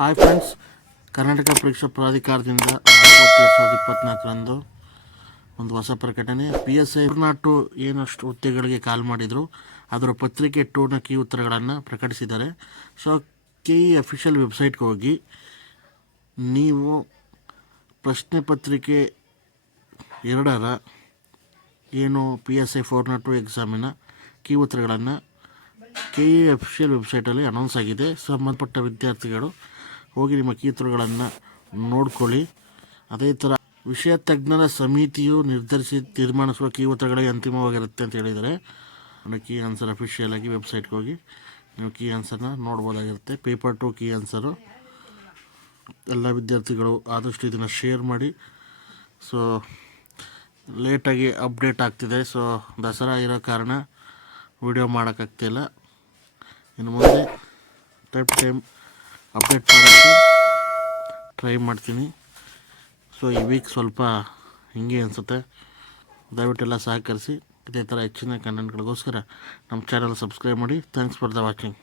Hi friends Karnataka ಪರೀಕ್ಷಾ ಪ್ರಾಧಿಕಾರದಿಂದ ಎರಡು ಸಾವಿರದ ಇಪ್ಪತ್ತ್ನಾಲ್ಕರಂದು ಒಂದು ಹೊಸ ಪ್ರಕಟಣೆ. ಪಿ ಎಸ್ ಐ ಟು ಏನಷ್ಟು ಹುದ್ದೆಗಳಿಗೆ ಕಾಲ್ ಮಾಡಿದರು, ಅದರ ಪತ್ರಿಕೆ ಟೂನ ಕೀ ಉತ್ತರಗಳನ್ನು ಪ್ರಕಟಿಸಿದ್ದಾರೆ. ಸೊ ಕೆ ಇ ಅಫಿಷಿಯಲ್ ವೆಬ್ಸೈಟ್ಗೆ ಹೋಗಿ, ನೀವು ಪ್ರಶ್ನೆ ಪತ್ರಿಕೆ ಎರಡರ ಏನು P S I four not two ಎಕ್ಸಾಮಿನ key ಉತ್ತರಗಳನ್ನು ಕೆ ಇ ಅಫಿಷಿಯಲ್ ವೆಬ್ಸೈಟಲ್ಲಿ ಅನೌನ್ಸ್ ಆಗಿದೆ. ಸಂಬಂಧಪಟ್ಟ ವಿದ್ಯಾರ್ಥಿಗಳು ಹೋಗಿ ನಿಮ್ಮ ಕೀತೃಗಳನ್ನು ನೋಡ್ಕೊಳ್ಳಿ. ಅದೇ ಥರ ವಿಷಯ ತಜ್ಞರ ಸಮಿತಿಯು ನಿರ್ಧರಿಸಿ ತೀರ್ಮಾನಿಸುವ ಕೀ ಉತ್ತರಗಳೇ ಅಂತಿಮವಾಗಿರುತ್ತೆ ಅಂತ ಹೇಳಿದರೆ ಕೀ ಆನ್ಸರ್ ಅಫಿಷಿಯಲ್ ಆಗಿ ವೆಬ್ಸೈಟ್ಗೆ ಹೋಗಿ ನೀವು ಕೀ ಆನ್ಸರ್ನ ನೋಡ್ಬೋದಾಗಿರುತ್ತೆ. Paper two key answer. ಎಲ್ಲ ವಿದ್ಯಾರ್ಥಿಗಳು ಆದಷ್ಟು ಇದನ್ನು ಶೇರ್ ಮಾಡಿ. ಸೊ ಲೇಟಾಗಿ ಅಪ್ಡೇಟ್ ಆಗ್ತಿದೆ. ಸೊ ದಸರಾ ಇರೋ ಕಾರಣ ವಿಡಿಯೋ ಮಾಡೋಕ್ಕಾಗ್ತಿಲ್ಲ ಇನ್ನು ಮುಂದೆ ಟೈಪ್ ಟೈಮ್ ಅಪ್ಡೇಟ್ ಮಾಡೋಕ್ಕೆ ಟ್ರೈ ಮಾಡ್ತೀನಿ. ಸೊ ಈ ವೀಕ್ ಸ್ವಲ್ಪ ಹಿಂಗೆ ಅನಿಸುತ್ತೆ. ದಯವಿಟ್ಟೆಲ್ಲ ಸಹಕರಿಸಿ. ಇದೇ ಥರ ಹೆಚ್ಚಿನ ಕಂಟೆಂಟ್ಗಳಿಗೋಸ್ಕರ ನಮ್ಮ ಚಾನಲ್ ಸಬ್ಸ್ಕ್ರೈಬ್ ಮಾಡಿ. Thanks for the watching